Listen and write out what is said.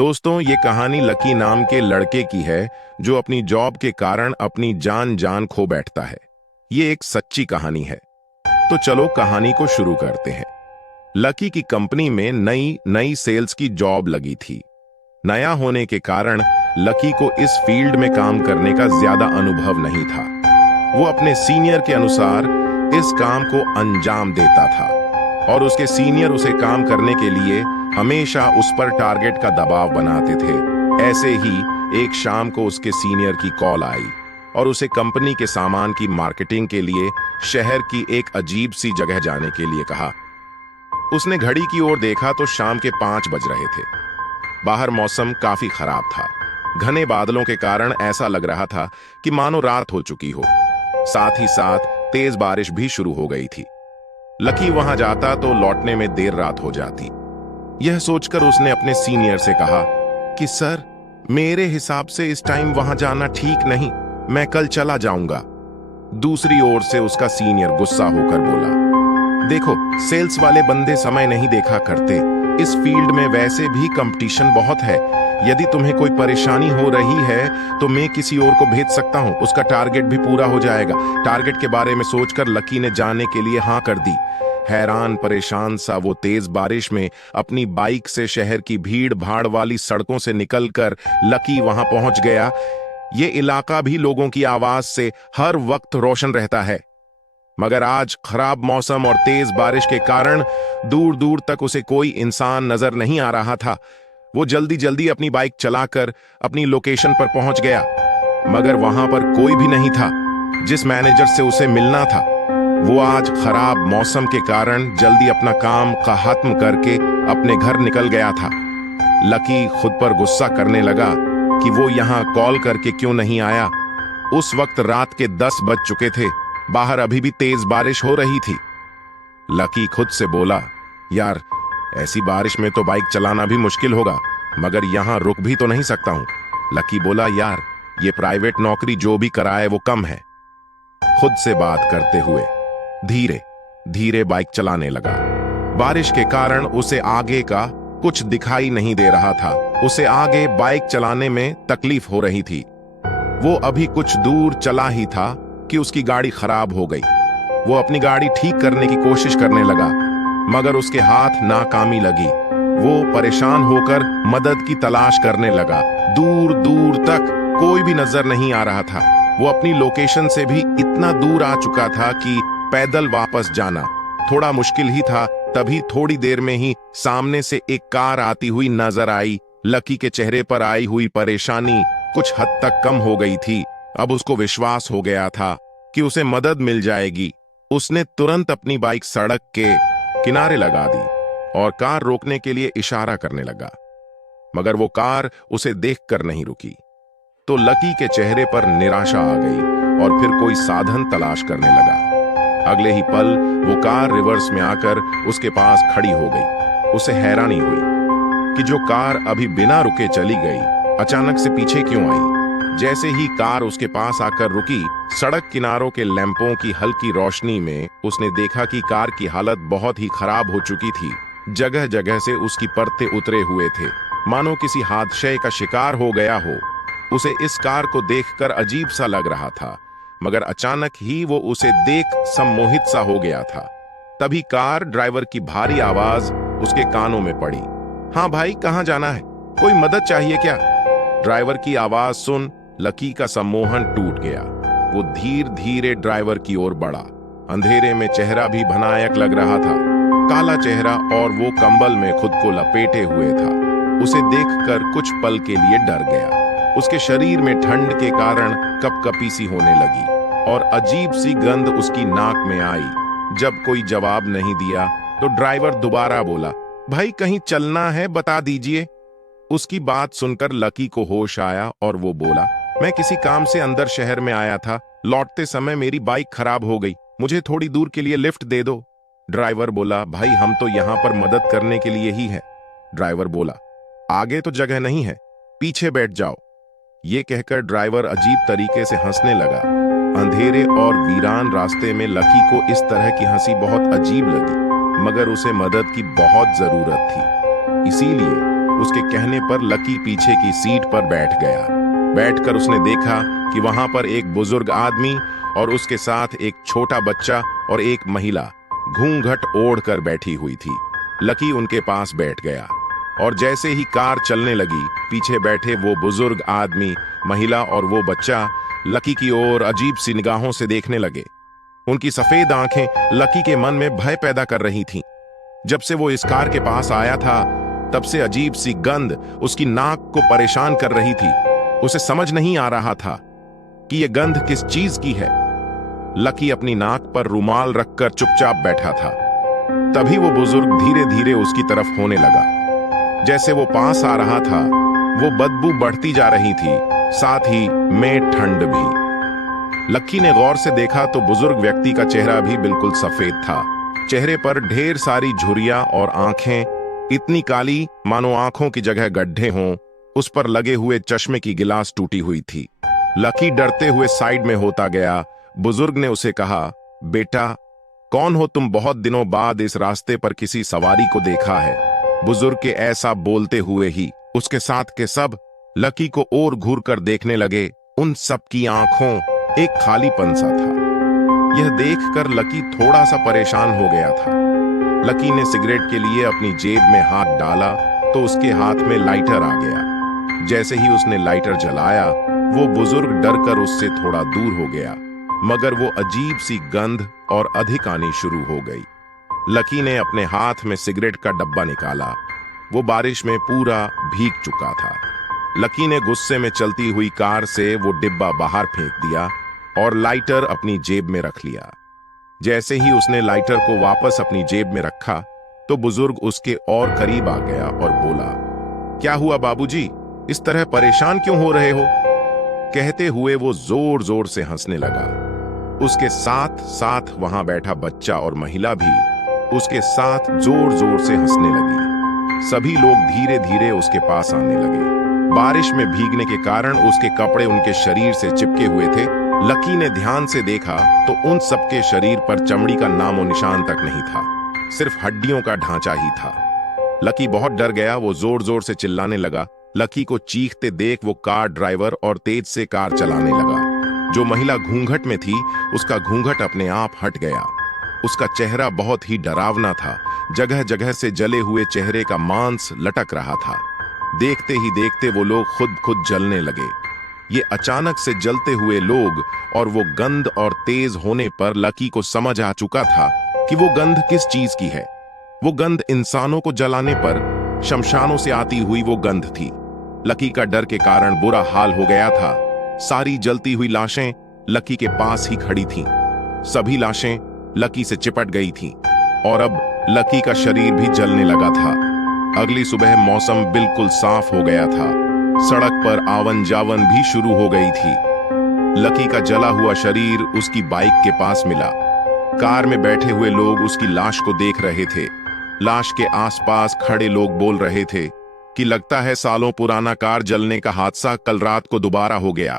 दोस्तों, ये कहानी लकी नाम के लड़के की है जो अपनी जॉब के कारण अपनी जान खो बैठता है। ये एक सच्ची कहानी है। तो चलो कहानी को शुरू करते हैं। लकी की कंपनी में नई नई सेल्स की जॉब लगी थी। नया होने के कारण लकी को इस फील्ड में काम करने का ज्यादा अनुभव नहीं था। वो अपने सीनियर के अनुसार इस काम को अंजाम देता था और उसके सीनियर उसे काम करने के लिए हमेशा उस पर टारगेट का दबाव बनाते थे। ऐसे ही एक शाम को उसके सीनियर की कॉल आई और उसे कंपनी के सामान की मार्केटिंग के लिए शहर की एक अजीब सी जगह जाने के लिए कहा। उसने घड़ी की ओर देखा तो शाम के 5 बज रहे थे। बाहर मौसम काफी खराब था। घने बादलों के कारण ऐसा लग रहा था कि मानो रात हो चुकी हो। साथ ही साथ तेज बारिश भी शुरू हो गई थी। लकी वहां जाता तो लौटने में देर रात हो जाती। यह सोचकर उसने अपने सीनियर से कहा कि सर, मेरे हिसाब से इस टाइम वहां जाना ठीक नहीं, मैं कल चला जाऊंगा। दूसरी ओर से उसका सीनियर गुस्सा होकर बोला, देखो, सेल्स वाले बंदे समय नहीं देखा करते। इस फील्ड में वैसे भी कंपटीशन बहुत है। यदि तुम्हें कोई परेशानी हो रही है तो मैं किसी और को भेज सकता हूं, उसका टारगेट भी पूरा हो जाएगा। टारगेट के बारे में सोचकर लकी ने जाने के लिए हाँ कर दी। हैरान परेशान सा वो तेज बारिश में अपनी बाइक से शहर की भीड़ भाड़ वाली सड़कों से निकलकर लकी वहां पहुंच गया। ये इलाका भी लोगों की आवाज से हर वक्त रोशन रहता है, मगर आज खराब मौसम और तेज बारिश के कारण दूर दूर तक उसे कोई इंसान नजर नहीं आ रहा था। वो जल्दी जल्दी अपनी बाइक चलाकर अपनी लोकेशन पर पहुंच गया, मगर वहां पर कोई भी नहीं था। जिस मैनेजर से उसे मिलना था वो आज खराब मौसम के कारण जल्दी अपना काम खत्म करके अपने घर निकल गया था। लकी खुद पर गुस्सा करने लगा कि वो यहां कॉल करके क्यों नहीं आया। उस वक्त रात के 10 बज चुके थे। बाहर अभी भी तेज बारिश हो रही थी। लकी खुद से बोला, यार, ऐसी बारिश में तो बाइक चलाना भी मुश्किल होगा, मगर यहां रुक भी तो नहीं सकता हूं। लकी बोला, यार, ये प्राइवेट नौकरी जो भी कराए वो कम है। खुद से बात करते हुए धीरे धीरे बाइक चलाने लगा। बारिश के कारण उसे आगे का कुछ दिखाई नहीं दे रहा था। उसे आगे बाइक चलाने में तकलीफ हो रही थी। वो अभी कुछ दूर चला ही था कि उसकी गाड़ी खराब हो गई। वो अपनी गाड़ी ठीक करने की कोशिश करने लगा, मगर उसके हाथ नाकामी लगी। वो परेशान होकर मदद की तलाश करने लगा। दूर दूर तक कोई भी नजर नहीं आ रहा था। वो अपनी लोकेशन से भी इतना दूर आ चुका था कि पैदल वापस जाना थोड़ा मुश्किल ही था। तभी थोड़ी देर में ही सामने से एक कार आती हुई नजर आई। लकी के चेहरे पर आई हुई परेशानी कुछ हद तक कम हो गई थी। अब उसको विश्वास हो गया था कि उसे मदद मिल जाएगी। उसने तुरंत अपनी बाइक सड़क के किनारे लगा दी और कार रोकने के लिए इशारा करने लगा, मगर वो कार उसे देखकर नहीं रुकी। तो लकी के चेहरे पर निराशा आ गई और फिर कोई साधन तलाश करने लगा। अगले ही पल वो कार रिवर्स में आकर उसके पास खड़ी हो गई। उसे हैरानी हुई कि जो कार अभी बिना रुके चली गई, अचानक से पीछे क्यों आई। जैसे ही कार उसके पास आकर रुकी, सड़क किनारों के लैंपों की हल्की रोशनी में उसने देखा कि कार की हालत बहुत ही खराब हो चुकी थी। जगह जगह से उसकी परतें उतरे हुए थे, मानो किसी हादसे का शिकार हो गया हो। उसे इस कार को देखकर अजीब सा लग रहा था, मगर अचानक ही वो उसे देख सम्मोहित सा हो गया था। तभी कार ड्राइवर की भारी आवाज उसके कानों में पड़ी। हाँ भाई, कहाँ जाना है? कोई मदद चाहिए क्या? ड्राइवर की आवाज सुन लकी का सम्मोहन टूट गया। वो धीरे धीरे ड्राइवर की ओर बढ़ा। अंधेरे में चेहरा भी भयानक लग रहा था, काला चेहरा, और वो कंबल में खुद को लपेटे हुए था। उसे देखकर कुछ पल के लिए डर गया। उसके शरीर में ठंड के कारण कपकपी सी होने लगी और अजीब सी गंध उसकी नाक में आई। जब कोई जवाब नहीं दिया तो ड्राइवर दोबारा बोला, भाई, कहीं चलना है, बता दीजिए। उसकी बात सुनकर लकी को होश आया और वो बोला, मैं किसी काम से अंदर शहर में आया था। लौटते समय मेरी बाइक खराब हो गई, मुझे थोड़ी दूर के लिए लिफ्ट दे दो। ड्राइवर बोला, भाई, हम तो यहाँ पर मदद करने के लिए ही हैं। ड्राइवर बोला, आगे तो जगह नहीं है, पीछे बैठ जाओ। ये कहकर ड्राइवर अजीब तरीके से हंसने लगा। अंधेरे और वीरान रास्ते में लकी को इस तरह की हंसी बहुत अजीब लगी, मगर उसे मदद की बहुत जरूरत थी। इसीलिए उसके कहने पर लकी पीछे की सीट पर बैठ गया। बैठकर उसने देखा कि वहां पर एक बुजुर्ग आदमी और उसके साथ एक छोटा बच्चा और एक महिला घूंघट ओढ़ कर बैठी हुई थी। लकी उनके पास बैठ गया और जैसे ही कार चलने लगी, पीछे बैठे वो बुजुर्ग आदमी, महिला और वो बच्चा लकी की ओर अजीब सी निगाहों से देखने लगे। उनकी सफेद आंखें लकी के मन में भय पैदा कर रही थीं। जब से वो इस कार के पास आया था, तब से अजीब सी गंध उसकी नाक को परेशान कर रही थी। उसे समझ नहीं आ रहा था कि ये गंध किस चीज की है। लकी अपनी नाक पर रुमाल रखकर चुपचाप बैठा था। तभी वो बुजुर्ग धीरे धीरे उसकी तरफ होने लगा। जैसे वो पास आ रहा था, वो बदबू बढ़ती जा रही थी, साथ ही में ठंड भी। लकी ने गौर से देखा तो बुजुर्ग व्यक्ति का चेहरा भी बिल्कुल सफेद था। चेहरे पर ढेर सारी झुर्रियां और आंखें इतनी काली मानो आंखों की जगह गड्ढे हों। उस पर लगे हुए चश्मे की गिलास टूटी हुई थी। लकी डरते हुए साइड में होता गया। बुजुर्ग ने उसे कहा, बेटा कौन हो तुम? बहुत दिनों बाद इस रास्ते पर किसी सवारी को देखा है। बुजुर्ग के ऐसा बोलते हुए ही उसके साथ के सब लकी को और घूर कर देखने लगे। उन सब की आंखों एक खालीपन सा था। यह देखकर लकी थोड़ा सा परेशान हो गया था। लकी ने सिगरेट के लिए अपनी जेब में हाथ डाला तो उसके हाथ में लाइटर आ गया। जैसे ही उसने लाइटर जलाया, वो बुजुर्ग डरकर उससे थोड़ा दूर हो गया, मगर वो अजीब सी गंध और अधिक आनी शुरू हो गई। लकी ने अपने हाथ में सिगरेट का डब्बा निकाला। वो बारिश में पूरा भीग चुका था। लकी ने गुस्से में चलती हुई कार से वो डिब्बा बाहर फेंक दिया और लाइटर अपनी जेब में रख लिया। जैसे ही उसने लाइटर को वापस अपनी जेब में रखा तो बुजुर्ग उसके और करीब आ गया और बोला, क्या हुआ बाबूजी? इस तरह परेशान क्यों हो रहे हो? कहते हुए वो जोर जोर से हंसने लगा। उसके साथ साथ वहां बैठा बच्चा और महिला भी उसके साथ जोर जोर से हंसने लगी। सभी लोग धीरे धीरे उसके पास आने लगे। बारिश में भीगने के कारण उसके कपड़े उनके शरीर से चिपके हुए थे। लकी ने ध्यान से देखा तो उन सबके शरीर पर चमड़ी का नामो निशान तक नहीं था, सिर्फ हड्डियों का ढांचा ही था। लकी बहुत डर गया। वो जोर जोर से चिल्लाने लगा। लकी को चीखते देख वो कार ड्राइवर और तेज से कार चलाने लगा। जो महिला घूंघट में थी, उसका घूंघट अपने आप हट गया। उसका चेहरा बहुत ही डरावना था। जगह जगह से जले हुए चेहरे का मांस लटक रहा था। देखते ही देखते वो लोग खुद जलने लगे। ये अचानक से जलते हुए लोग और वो गंध और तेज होने पर लकी को समझ आ चुका था कि वो गंध किस चीज की है। वो गंध इंसानों को जलाने पर शमशानों से आती हुई वो गंध थी। लकी का डर के कारण बुरा हाल हो गया था। सारी जलती हुई लाशें लकी के पास ही खड़ी थीं। सभी लाशें लकी से चिपट गई थीं और अब लकी का शरीर भी जलने लगा था। अगली सुबह मौसम बिल्कुल साफ हो गया था। सड़क पर आवन जावन भी शुरू हो गई थी। लकी का जला हुआ शरीर उसकी बाइक के पास मिला। कार में बैठे हुए लोग उसकी लाश को देख रहे थे। लाश के आसपास खड़े लोग बोल रहे थे कि लगता है सालों पुराना कार जलने का हादसा कल रात को दोबारा हो गया।